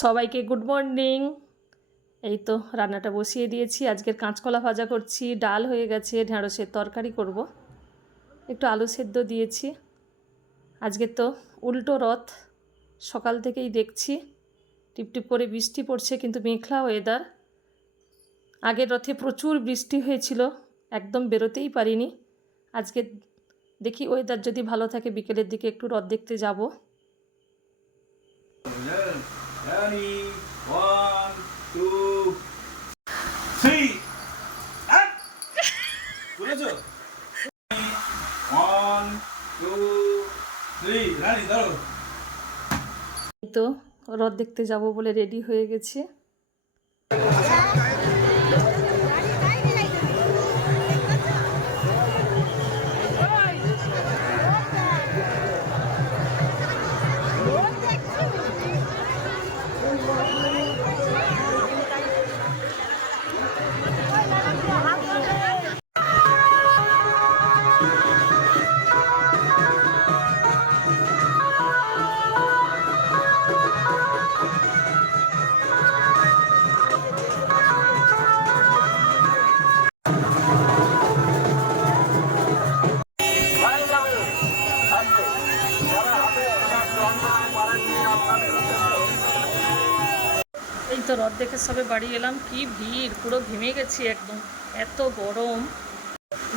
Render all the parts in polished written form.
সবাইকে good morning. এই তো রান্নাটা বসিয়ে দিয়েছি। আজকের কাঁচকলা ভাজা করছি, ডাল হয়ে গেছে, ঢ্যাঁড়সের তরকারি করব, একটু আলু সেদ্ধ দিয়েছি। আজকে তো উল্টো রথ, সকাল থেকেই দেখছি টিপটিপ করে বৃষ্টি পড়ছে, কিন্তু মেঘলা ওয়েদার। আগের রথে প্রচুর বৃষ্টি হয়েছিল, একদম বেরোতেই পারিনি। আজকে দেখি ওয়েদার যদি ভালো থাকে বিকেলের দিকে একটু রথ দেখতে যাব। Ready, 1, 2, 3, and বুঝেছো? 1, 2, 3, রানি ধরো। এই তো রথ দেখতে যাব বলে রেডি হয়ে গেছি। এই তো রথ দেখে সবে বাড়ি এলাম, কি ভিড়, পুরো ঘেমে গেছি একদম, এত গরম।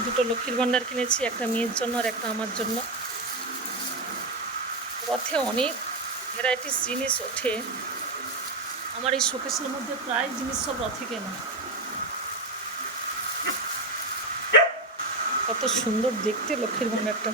দুটো লক্ষ্মীর ভাণ্ডার কিনেছি, একটা মেয়ের জন্য আর একটা আমার জন্য। রথে অনেক ভ্যারাইটিস জিনিস ওঠে, আমার এই শোকেসের মধ্যে প্রায় জিনিস সব রথে কেনা। কত সুন্দর দেখতে লক্ষ্মীর ভাণ্ডারটা।